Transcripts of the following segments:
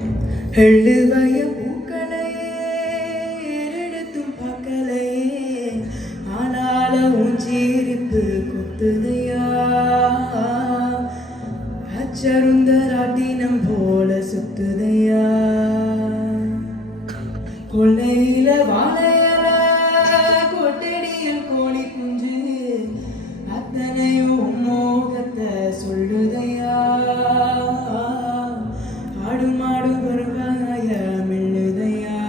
எழுவய பூக்களையே எடுத்தும் பார்க்கலையே ஆனால உஞ்சீரிப்பு கொத்துதையா அச்சருந்தராட்டினம் போல சுத்துதையா கொள்ளையில வாழையல கொட்டடியில் கோழி குஞ்சு அத்தனையும் மோகத்தை சொல்லுதையா ஆடு மாடு வருவாய மெல்லுதையா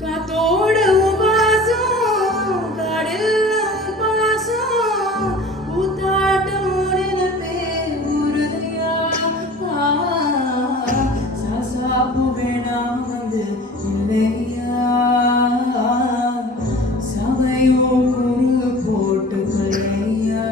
காத்தோட உபாசம் காடில் பாசம் ஊத்தாட்டம் நிலப்பே ஊருதையா சாசாப்பு வேணாம் வந்து இல்லையா சமையோ குரு போட்டு கொள்ளையா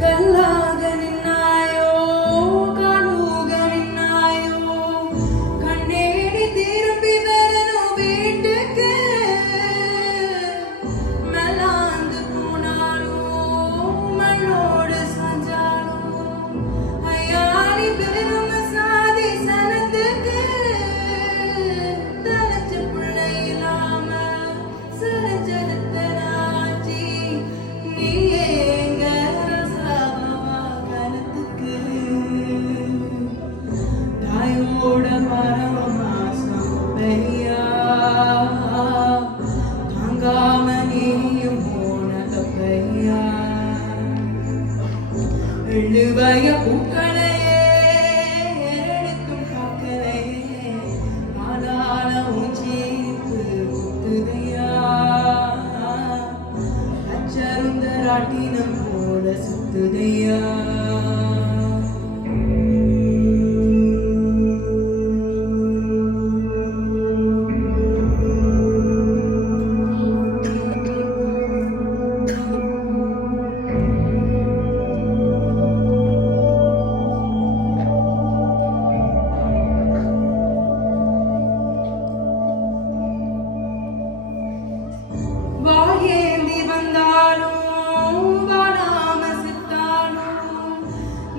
கல்லாக நின்னாயோ காணுக நின்னாயோ கண்ணேடி திரும்பி வரணும் வீட்டுக்கு மல்லாந்து போனாலும் மண்ணோடு சாஞ்சாலும் ஐயாடி பெரும் சாதி சனத்துக்கு தலைச்ச பிள்ளை இல்லாம சரஜனத்தனாச்சி நீயே தாயோட பரமாசம் பெரியா தாங்காம நீயும் போனத பெரியா எழுவய பூக்களையே எடுக்கும் காக்கலையே ஆளால உஞ்சீப்பு குத்துதையா அச்சருந்தராட்டினம் போல சுத்துதையா வாயேந்தி வந்தாலும் வாடாம சித்தாலும்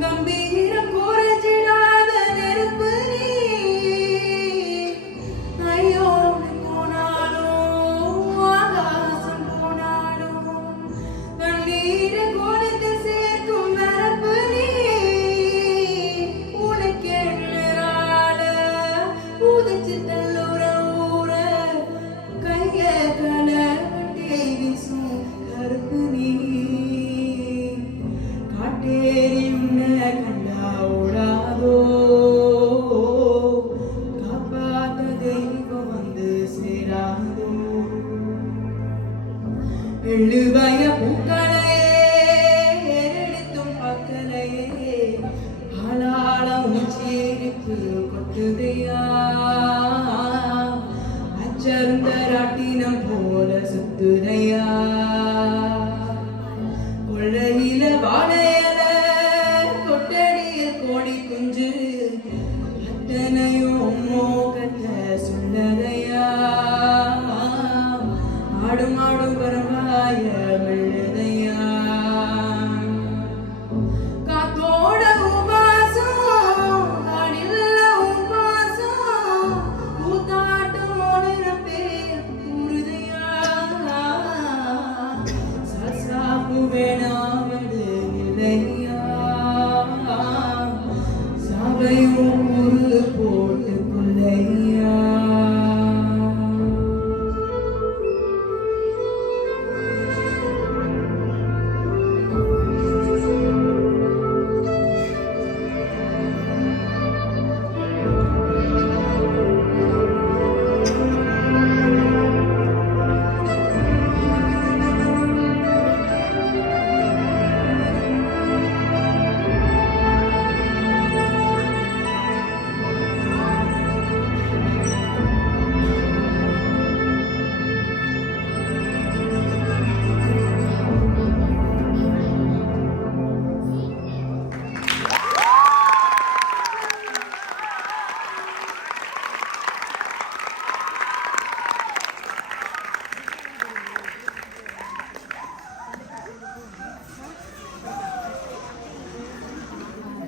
கம்பீர குறைஞ்சிடாத நெருப்பு நீ ஐயோ போனாலும் ஆகாசம் போனாலும் கண்ணீர கொடுத்து சேர்க்கும் மரப்பு நீ உனக்கு நேரால உதச்சு தள்ளுற ஊர கைய கல கருப்பு நீ காட்டேரி உன்னை கண்டா ஓடாதோ காப்பாத்த தெய்வம் வந்து சேராதோ எழுவய பூக்களையே எடுத்தும் பார்க்கலையே ஆளாள உச்சேரிப்பு கொட்டுதையா அச்சருந்தராட்டினம் போல சுத்துதையா கொள்ளையில வாழையல கொட்டடியில் கோழி குஞ்சு அத்தனையும் மோகத்தை சொல்லதையா ஆடு மாடு வருவாய மெல்லுதையா காத்தோட உபாசம் காடில் உபாசம் ஊத்தாட்டம் நிலப்பே ஊருதையா சாசாப்பு வேணாம்